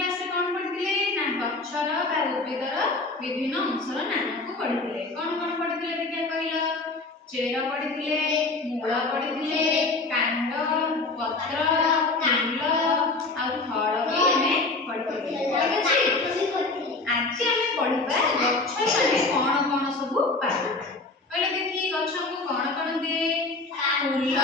class रे कोन पढिथिले ना गच्छर बा उद्भिदर विभिन्न अंशर नाम को पढिथिले कोन पढिथिले देखिया कहिला चेर पढिथिले मूल पढिथिले कांड पत्र फूल आ फल भी हमें पढिथिले ठीक अछि आज हमें पढिबा गच्छ रे कोन कोन सब पाबो पहिले देखि गच्छ को कोन दे फूल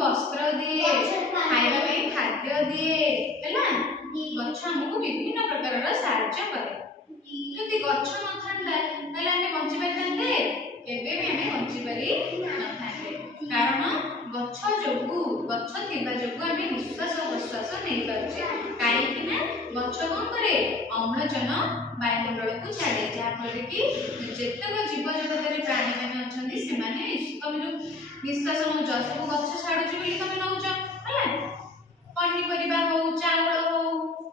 वस्त्र दिए खाइबा पे खाद्य दिए हैला गच्छ हमको विभिन्न प्रकार साहाय्य करे यदि गच्छ न थांदा तले हमें बंची पाइथांते केबे भी हमें बंची पारि न थांते कारण गच्छ जोगु गच्छ थिबा जोगु हमें निश्वास प्रश्वास नै पाछे काई कि ना गच्छ कोन करे अम्लजान वायुमंडल को छाड़े जा फले कि जेतक जीव जगत रे प्राणी माने अछंती से माने तुम जो निश्वास न जसको गच्छ छाडु छी बोली तमे नउछ हैला पन्नी परिबा हो चावल हो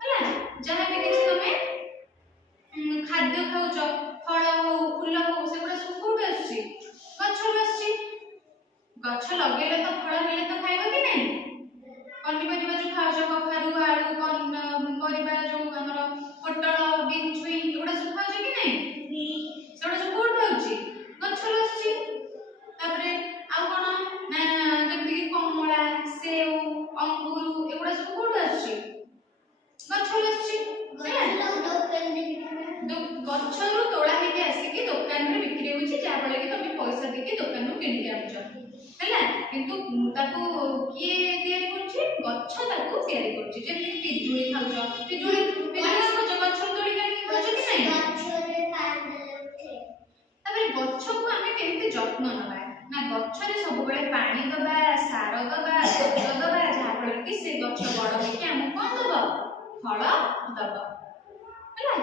हैला जहा भी किछि तमे खाद्य खाउछ फल हो फूल हो सेगुडा सब कोड आछि गच्छ आछि गच्छ लगेले तो फल हेले तो खाइबो कि नै पन्नी परिबा जो खाउछ कखारु आलू कन परिबा जो हमर पटल बीन छुई एगुडा सब खाउछ कि नै सेगुडा सब कोड आछि गच्छ आछि तापरे आ कोन ना जेमति कमला सेव अंगूर एगुडा सब कोड आछि गच्छ आछि गच्छरु तोड़ा हेके आसी कि दुकान रे बिक्री होछि जा बळे कि तमे पैसा देके दुकान रो किनि के आछ हैला किंतु ताको किए तयारी करछि गच्छ ताको तयारी करछि जेमति पिजुली खाउछ पिजुली खाउछ गच्छ तोड़ी के खाउछ कि नै गच्छरे पानी उठे तबे गच्छ को हमें केमति जत्न नबा ना गच्छ रे सब बेले पानी दबा सार दबा खत दबा जा बळे कि से गच्छ बड़ होके हम कोन दबा फल दबा हैला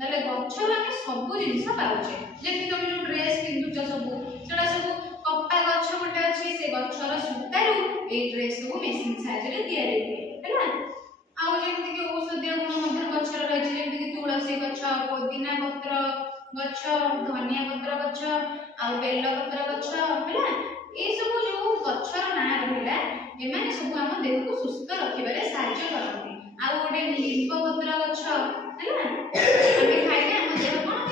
दले गच्छ रे हम सब जिंस पाउछे जेति तुम जो ड्रेस पिंदुछ सब सेडा सब कप्पा गच्छ गोटे अछि से गच्छर सूतारु ए ड्रेस को मेसिन साहाय्य रे तयारी हुए हैला आउ जेमति कि औषधीय गुण मध्य गच्छर रहै छै जेमति कि तुलसी गच्छ पुदीना पत्र गच्छ धनिया पत्र गच्छ आ बेल पत्र गच्छ हैला ए सब जो गच्छर ना रहला ए माने सब हम देह को सुस्थ रखिबारे साहाय्य करथि आ गोटे लींब पत्र गच्छ हैला हमें खाइले हम देह कोन